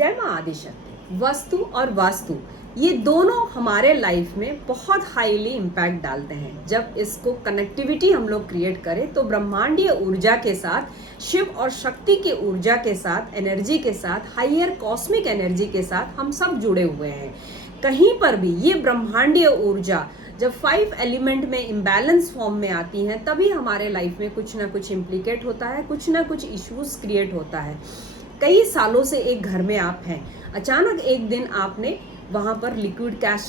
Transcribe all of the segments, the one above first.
जय माँ आदिशक्ति। वस्तु और वास्तु ये दोनों हमारे लाइफ में बहुत हाईली इम्पैक्ट डालते हैं। जब इसको कनेक्टिविटी हम लोग क्रिएट करें तो ब्रह्मांडीय ऊर्जा के साथ, शिव और शक्ति के ऊर्जा के साथ, एनर्जी के साथ, हायर कॉस्मिक एनर्जी के साथ हम सब जुड़े हुए हैं। कहीं पर भी ये ब्रह्मांडीय ऊर्जा जब 5 एलिमेंट में इम्बैलेंस फॉर्म में आती हैं तभी हमारे लाइफ में कुछ ना कुछ इम्प्लीकेट होता है, कुछ ना कुछ इश्यूज क्रिएट होता है। कई सालों से एक घर में आप हैं, अचानक एक दिन आपने वहाँ पर लिक्विड कैश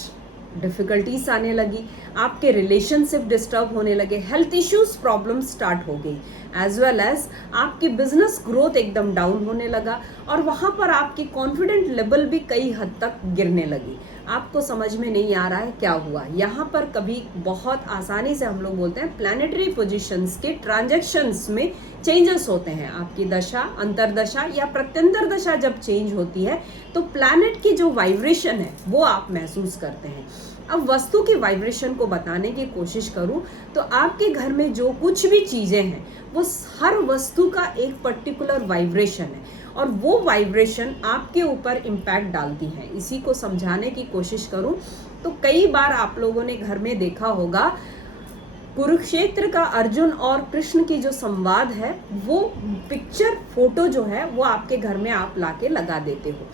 डिफ़िकल्टीज आने लगी, आपके रिलेशनशिप डिस्टर्ब होने लगे, हेल्थ इश्यूज प्रॉब्लम स्टार्ट हो गई, एज वेल एज आपकी बिजनेस ग्रोथ एकदम डाउन होने लगा और वहाँ पर आपकी कॉन्फिडेंट लेवल भी कई हद तक गिरने लगी। आपको समझ में नहीं आ रहा है क्या हुआ। यहाँ पर कभी बहुत आसानी से हम लोग बोलते हैं प्लैनेटरी पोजीशंस के ट्रांजैक्शंस में चेंजेस होते हैं। आपकी दशा, अंतरदशा या प्रत्यंतर दशा जब चेंज होती है तो प्लैनेट की जो वाइब्रेशन है वो आप महसूस करते हैं। अब वस्तु की वाइब्रेशन को बताने की कोशिश करूं तो आपके घर में जो कुछ भी चीजें हैं वो हर वस्तु का एक पर्टिकुलर वाइब्रेशन है और वो वाइब्रेशन आपके ऊपर इम्पैक्ट डालती है। इसी को समझाने की कोशिश करूं तो कई बार आप लोगों ने घर में देखा होगा कुरुक्षेत्र का अर्जुन और कृष्ण की जो संवाद है वो पिक्चर, फोटो जो है वो आपके घर में आप लाके लगा देते हो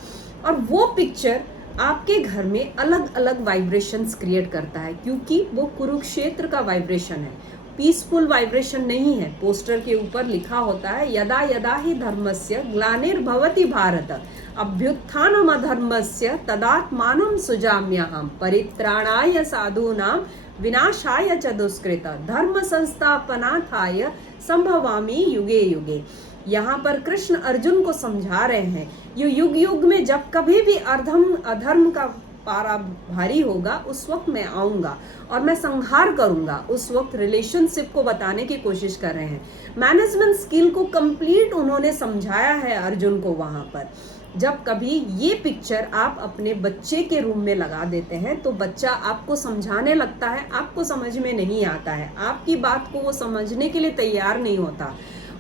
और वो पिक्चर आपके घर में अलग अलग वाइब्रेशंस क्रिएट करता है क्योंकि वो कुरुक्षेत्र का वाइब्रेशन है, पीसफुल वाइब्रेशन नहीं है। पोस्टर के ऊपर लिखा होता है यदा यदा ही धर्मस्य ग्लानिर्भवति भारत अभ्युत्थानम अधर्मस्य तदात्मानं सुजाम्यहम् परित्राणाय साधूनां विनाशाय च दुष्कृत धर्म संस्थापनार्थाय संभवामि युगे युगे। यहाँ पर कृष्ण अर्जुन को समझा रहे हैं ये युग युग में जब कभी भी अधर्म का पारा भारी होगा उस वक्त मैं आऊंगा और मैं संहार करूंगा। उस वक्त रिलेशनशिप को बताने की कोशिश कर रहे हैं, मैनेजमेंट स्किल को कंप्लीट उन्होंने समझाया है अर्जुन को। वहां पर जब कभी ये पिक्चर आप अपने बच्चे के रूम में लगा देते हैं तो बच्चा आपको समझाने लगता है, आपको समझ में नहीं आता है, आपकी बात को वो समझने के लिए तैयार नहीं होता,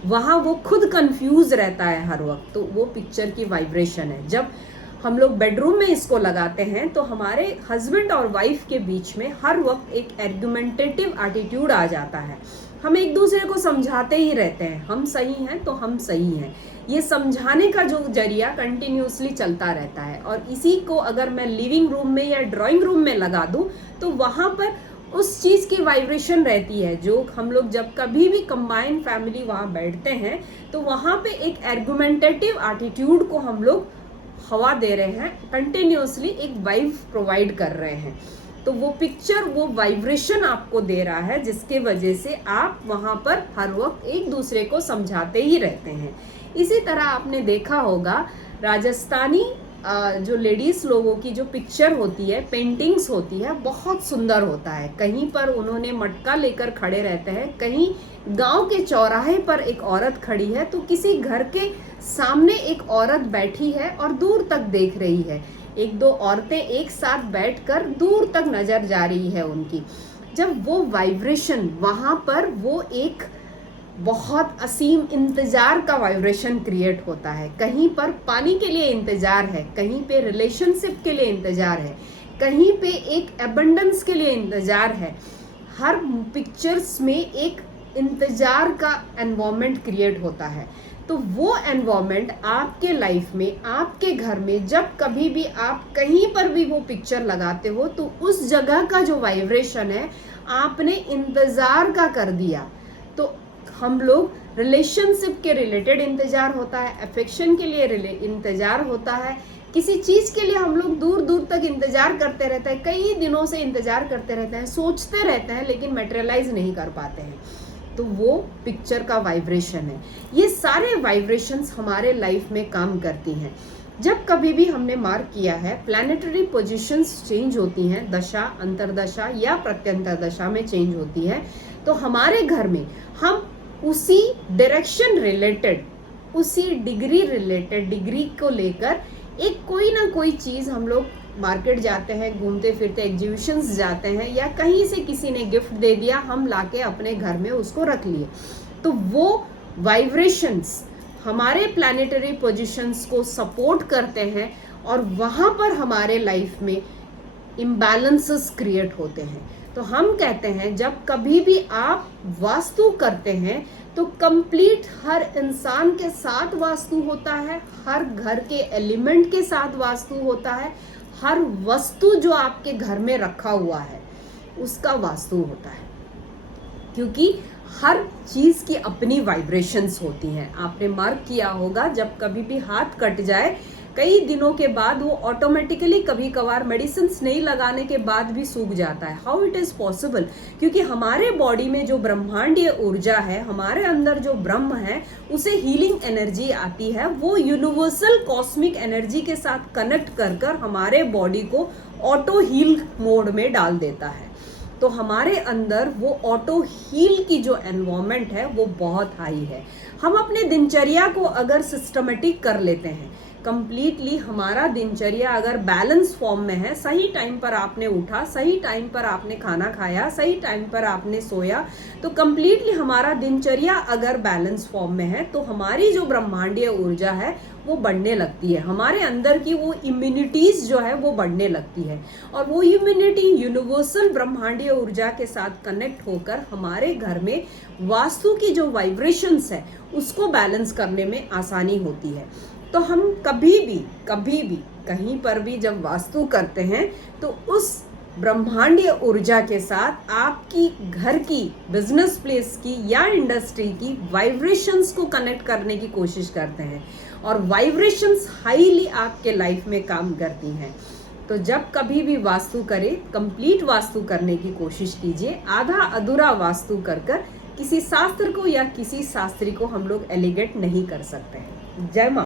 वहाँ वो खुद कंफ्यूज रहता है हर वक्त। तो वो पिक्चर की वाइब्रेशन है। जब हम लोग बेडरूम में इसको लगाते हैं तो हमारे हस्बैंड और वाइफ के बीच में हर वक्त एक आर्गुमेंटेटिव एटीट्यूड आ जाता है। हम एक दूसरे को समझाते ही रहते हैं, हम सही हैं तो हम सही हैं। ये समझाने का जो जरिया कंटिन्यूसली चलता रहता है और इसी को अगर मैं लिविंग रूम में या ड्राइंग रूम में लगा दूं तो वहाँ पर उस चीज़ की वाइब्रेशन रहती है जो हम लोग जब कभी भी कंबाइंड फैमिली वहाँ बैठते हैं तो वहाँ पे एक आर्गुमेंटेटिव एटीट्यूड को हम लोग हवा दे रहे हैं, कंटिन्यूसली एक वाइब प्रोवाइड कर रहे हैं। तो वो पिक्चर वो वाइब्रेशन आपको दे रहा है जिसके वजह से आप वहाँ पर हर वक्त एक दूसरे को समझाते ही रहते हैं। इसी तरह आपने देखा होगा राजस्थानी जो लेडीज लोगों की जो पिक्चर होती है, पेंटिंग्स होती है, बहुत सुंदर होता है। कहीं पर उन्होंने मटका लेकर खड़े रहते हैं, कहीं गांव के चौराहे पर एक औरत खड़ी है तो किसी घर के सामने एक औरत बैठी है और दूर तक देख रही है। एक दो औरतें एक साथ बैठकर दूर तक नजर जा रही है उनकी। जब वो वाइब्रेशन वहां पर वो एक बहुत असीम इंतजार का वाइब्रेशन क्रिएट होता है। कहीं पर पानी के लिए इंतजार है, कहीं पे रिलेशनशिप के लिए इंतजार है, कहीं पे एक एबंडेंस के लिए इंतजार है। हर पिक्चर्स में एक इंतजार का एनवायरनमेंट क्रिएट होता है। तो वो एनवायरनमेंट आपके लाइफ में, आपके घर में जब कभी भी आप कहीं पर भी वो पिक्चर लगाते हो तो उस जगह का जो वाइब्रेशन है आपने इंतजार का कर दिया। तो हम लोग रिलेशनशिप के रिलेटेड इंतजार होता है, अफेक्शन के लिए इंतजार होता है, किसी चीज़ के लिए हम लोग दूर दूर तक इंतजार करते रहते हैं, कई दिनों से इंतजार करते रहते हैं, सोचते रहते हैं लेकिन मटेरियलाइज नहीं कर पाते हैं। तो वो पिक्चर का वाइब्रेशन है। ये सारे वाइब्रेशंस हमारे लाइफ में काम करती हैं। जब कभी भी हमने मार्क किया है प्लैनेटरी पोजीशंस चेंज होती हैं, दशा, अंतरदशा या प्रत्यंतर दशा में चेंज होती है तो हमारे घर में हम उसी डायरेक्शन रिलेटेड, उसी डिग्री रिलेटेड, डिग्री को लेकर एक कोई ना कोई चीज़ हम लोग मार्केट जाते हैं, घूमते फिरते एग्जीबिशंस जाते हैं या कहीं से किसी ने गिफ्ट दे दिया, हम लाके अपने घर में उसको रख लिए। तो वो वाइब्रेशंस हमारे प्लैनेटरी पोजीशंस को सपोर्ट करते हैं और वहाँ पर हमारे लाइफ में इम्बैलेंसेस क्रिएट होते हैं। तो हम कहते हैं जब कभी भी आप वास्तु करते हैं तो कंप्लीट हर इंसान के साथ वास्तु होता है, हर घर के एलिमेंट के साथ वास्तु होता है, हर वस्तु जो आपके घर में रखा हुआ है उसका वास्तु होता है, क्योंकि हर चीज़ की अपनी वाइब्रेशंस होती हैं। आपने मार्क किया होगा जब कभी भी हाथ कट जाए कई दिनों के बाद वो ऑटोमेटिकली कभी कभार मेडिसिन नहीं लगाने के बाद भी सूख जाता है। How it is possible? क्योंकि हमारे बॉडी में जो ब्रह्मांडीय ऊर्जा है, हमारे अंदर जो ब्रह्म है, उसे हीलिंग एनर्जी आती है, वो यूनिवर्सल कॉस्मिक एनर्जी के साथ कनेक्ट कर हमारे बॉडी को ऑटो हील मोड में डाल देता है। तो हमारे अंदर वो ऑटो हील की जो एनवायरनमेंट है वो बहुत हाई है। हम अपने दिनचर्या को अगर सिस्टमेटिक कर लेते हैं, कंप्लीटली हमारा दिनचर्या अगर बैलेंस फॉर्म में है, सही टाइम पर आपने उठा, सही टाइम पर आपने खाना खाया, सही टाइम पर आपने सोया, तो कंप्लीटली हमारा दिनचर्या अगर बैलेंस फॉर्म में है तो हमारी जो ब्रह्मांडीय ऊर्जा है वो बढ़ने लगती है, हमारे अंदर की वो इम्यूनिटीज जो है वो बढ़ने लगती है, और वो इम्यूनिटी यूनिवर्सल ब्रह्मांडीय ऊर्जा के साथ कनेक्ट होकर हमारे घर में वास्तु की जो वाइब्रेशंस है उसको बैलेंस करने में आसानी होती है। तो हम कभी भी कहीं पर भी जब वास्तु करते हैं तो उस ब्रह्मांडीय ऊर्जा के साथ आपकी घर की, बिजनेस प्लेस की या इंडस्ट्री की वाइब्रेशंस को कनेक्ट करने की कोशिश करते हैं, और वाइब्रेशंस हाईली आपके लाइफ में काम करती हैं। तो जब कभी भी वास्तु करें, कंप्लीट वास्तु करने की कोशिश कीजिए। आधा अधूरा वास्तु कर किसी शास्त्र को या किसी शास्त्री को हम लोग एलिगेट नहीं कर सकते हैं। जय मां।